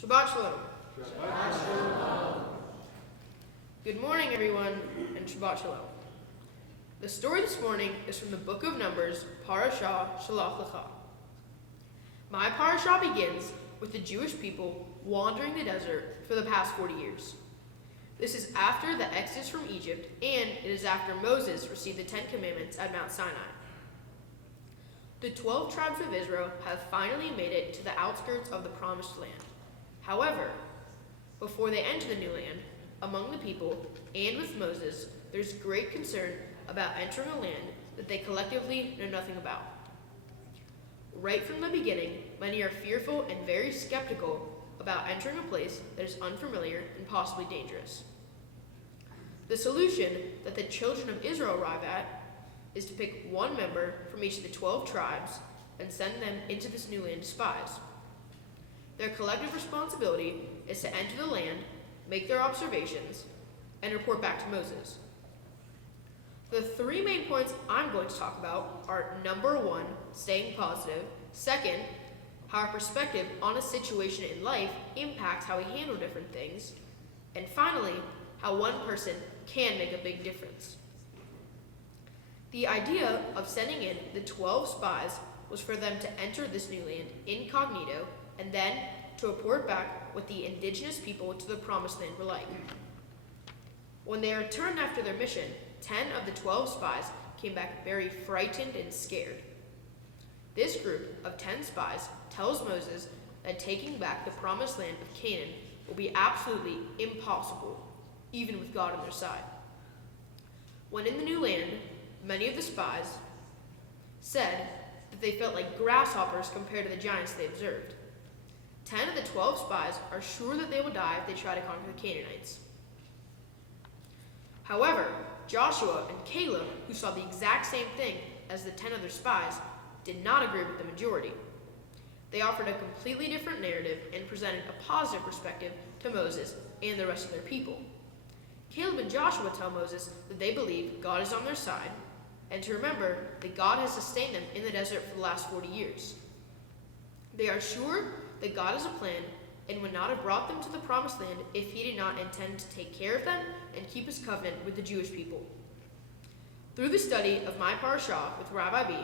Shabbat Shalom. Shabbat Shalom. Good morning, everyone, and Shabbat Shalom. The story this morning is from the book of Numbers, Parashah Shalach Lecha. My parashah begins with the Jewish people wandering the desert for the past 40 years. This is after the exodus from Egypt, and it is after Moses received the 10 Commandments at Mount Sinai. The 12 tribes of Israel have finally made it to the outskirts of the Promised Land. However, before they enter the new land, among the people and with Moses, there's great concern about entering a land that they collectively know nothing about. Right from the beginning, many are fearful and very skeptical about entering a place that is unfamiliar and possibly dangerous. The solution that the children of Israel arrive at is to pick one member from each of the 12 tribes and send them into this new land as spies. Their collective responsibility is to enter the land, make their observations, and report back to Moses. The three main points I'm going to talk about are number one, staying positive; second, how our perspective on a situation in life impacts how we handle different things; and finally, how one person can make a big difference. The idea of sending in the 12 spies was for them to enter this new land incognito and then to report back what the indigenous people to the Promised Land were like. When they returned after their mission, 10 of the 12 spies came back very frightened and scared. This group of 10 spies tells Moses that taking back the Promised Land of Canaan will be absolutely impossible, even with God on their side. When in the new land, many of the spies said that they felt like grasshoppers compared to the giants they observed. 10 of the 12 spies are sure that they will die if they try to conquer the Canaanites. However, Joshua and Caleb, who saw the exact same thing as the 10 other spies, did not agree with the majority. They offered a completely different narrative and presented a positive perspective to Moses and the rest of their people. Caleb and Joshua tell Moses that they believe God is on their side, and to remember that God has sustained them in the desert for the last 40 years. They are sure that God has a plan and would not have brought them to the Promised Land if he did not intend to take care of them and keep his covenant with the Jewish people. Through the study of my parashah with Rabbi B,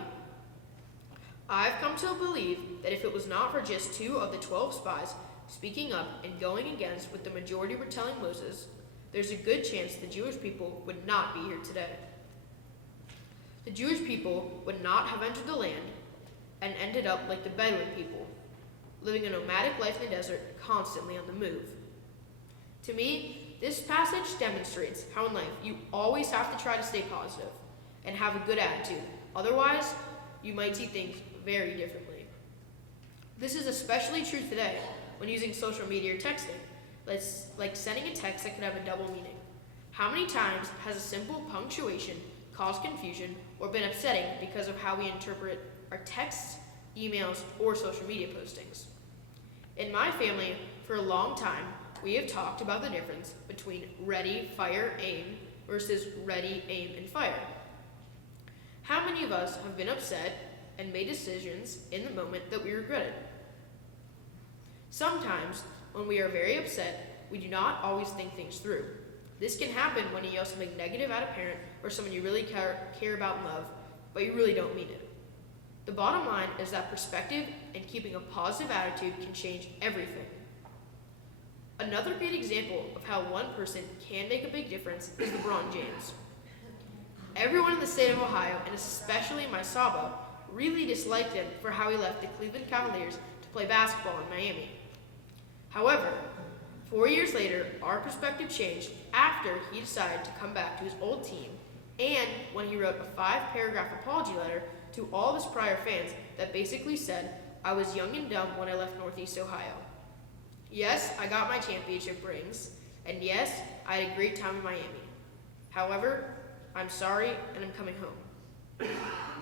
I've come to believe that if it was not for just 2 of the 12 spies speaking up and going against what the majority were telling Moses, there's a good chance the Jewish people would not be here today. The Jewish people would not have entered the land and ended up like the Bedouin people, living a nomadic life in the desert, constantly on the move. To me, this passage demonstrates how in life you always have to try to stay positive and have a good attitude. Otherwise, you might see things very differently. This is especially true today when using social media or texting, like sending a text that could have a double meaning. How many times has a simple punctuation caused confusion or been upsetting because of how we interpret our texts, emails, or social media postings? In my family, for a long time, we have talked about the difference between ready, fire, aim versus ready, aim, and fire. How many of us have been upset and made decisions in the moment that we regretted? Sometimes, when we are very upset, we do not always think things through. This can happen when you yell something negative at a parent or someone you really care about and love, but you really don't mean it. The bottom line is that perspective and keeping a positive attitude can change everything. Another great example of how one person can make a big difference is LeBron James. Everyone in the state of Ohio, and especially my Saba, really disliked him for how he left the Cleveland Cavaliers to play basketball in Miami. However, 4 years later, our perspective changed after he decided to come back to his old team and when he wrote a 5-paragraph apology letter to all of his prior fans that basically said, "I was young and dumb when I left Northeast Ohio. Yes, I got my championship rings, and yes, I had a great time in Miami. However, I'm sorry and I'm coming home."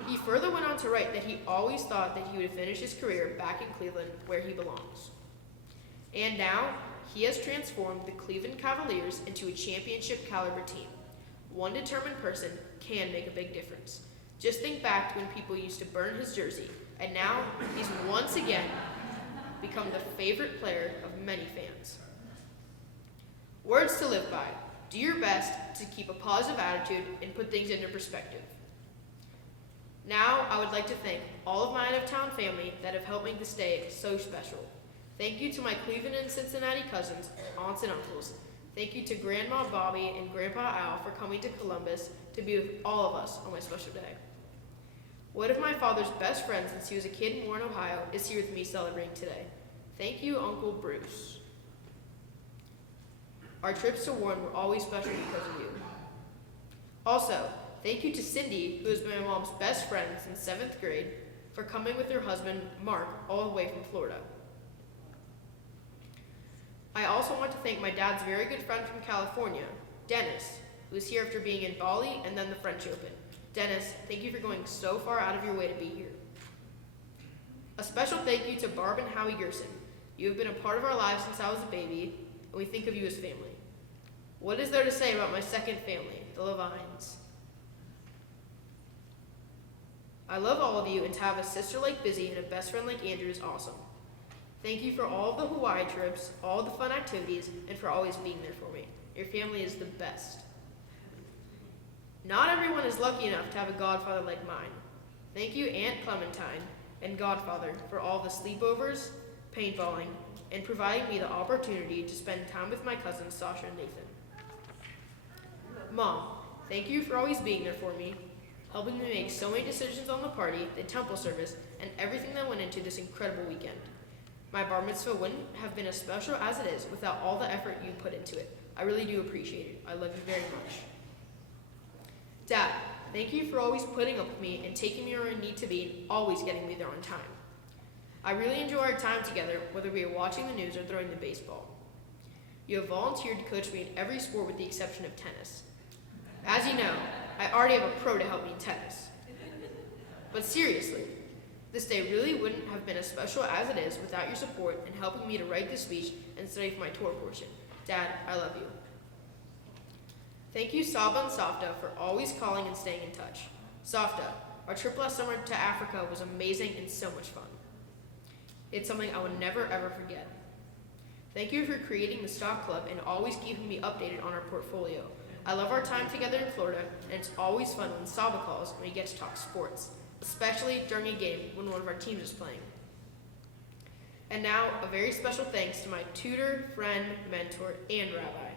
He further went on to write that he always thought that he would finish his career back in Cleveland where he belongs. And now, he has transformed the Cleveland Cavaliers into a championship caliber team. One determined person can make a big difference. Just think back to when people used to burn his jersey, and now he's once again become the favorite player of many fans. Words to live by. Do your best to keep a positive attitude and put things into perspective. Now, I would like to thank all of my out-of-town family that have helped make this day so special. Thank you to my Cleveland and Cincinnati cousins, aunts, and uncles. Thank you to Grandma Bobby and Grandpa Al for coming to Columbus to be with all of us on my special day. One of my father's best friends since he was a kid in Warren, Ohio, is here with me celebrating today. Thank you, Uncle Bruce. Our trips to Warren were always special because of you. Also, thank you to Cindy, who has been my mom's best friend since 7th grade, for coming with her husband, Mark, all the way from Florida. I also want to thank my dad's very good friend from California, Dennis, who is here after being in Bali and then the French Open. Dennis, thank you for going so far out of your way to be here. A special thank you to Barb and Howie Gerson. You have been a part of our lives since I was a baby, and we think of you as family. What is there to say about my second family, the Levines? I love all of you, and to have a sister like Busy and a best friend like Andrew is awesome. Thank you for all of the Hawaii trips, all of the fun activities, and for always being there for me. Your family is the best. Not everyone is lucky enough to have a godfather like mine. Thank you, Aunt Clementine and Godfather, for all the sleepovers, paintballing, and providing me the opportunity to spend time with my cousins Sasha and Nathan. Mom, thank you for always being there for me, helping me make so many decisions on the party, the temple service, and everything that went into this incredible weekend. My bar mitzvah wouldn't have been as special as it is without all the effort you put into it. I really do appreciate it. I love you very much. Dad, thank you for always putting up with me and taking me where I need to be and always getting me there on time. I really enjoy our time together, whether we are watching the news or throwing the baseball. You have volunteered to coach me in every sport with the exception of tennis. As you know, I already have a pro to help me in tennis. But seriously, this day really wouldn't have been as special as it is without your support in helping me to write this speech and study for my tour portion. Dad, I love you. Thank you, Saba and Safta, for always calling and staying in touch. Safta, our trip last summer to Africa was amazing and so much fun. It's something I will never ever forget. Thank you for creating the stock club and always keeping me updated on our portfolio. I love our time together in Florida, and it's always fun when Saba calls and we get to talk sports, especially during a game when one of our teams is playing. And now, a very special thanks to my tutor, friend, mentor, and rabbi.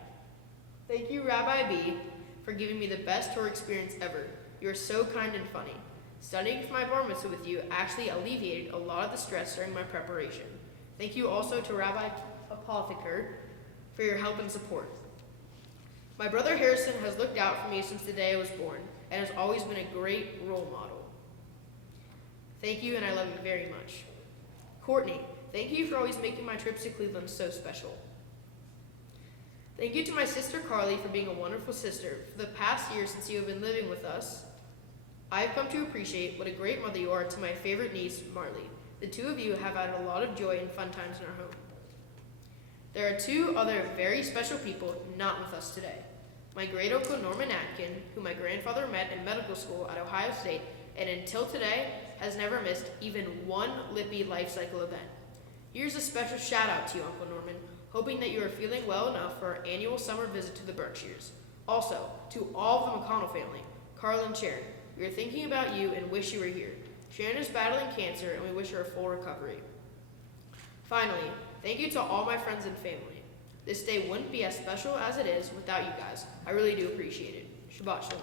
Thank you, Rabbi B, for giving me the best tour experience ever. You are so kind and funny. Studying for my bar mitzvah with you actually alleviated a lot of the stress during my preparation. Thank you also to Rabbi Apotheker for your help and support. My brother Harrison has looked out for me since the day I was born and has always been a great role model. Thank you, and I love you very much. Courtney, thank you for always making my trips to Cleveland so special. Thank you to my sister Carly for being a wonderful sister. For the past year since you have been living with us, I have come to appreciate what a great mother you are to my favorite niece, Marley. The two of you have added a lot of joy and fun times in our home. There are two other very special people not with us today. My great uncle Norman Atkin, who my grandfather met in medical school at Ohio State, and until today has never missed even one Lippy life cycle event. Here's a special shout out to you, Uncle Norman, hoping that you are feeling well enough for our annual summer visit to the Berkshires. Also, to all of the McConnell family, Carl and Sharon, we are thinking about you and wish you were here. Sharon is battling cancer and we wish her a full recovery. Finally, thank you to all my friends and family. This day wouldn't be as special as it is without you guys. I really do appreciate it. Shabbat Shalom.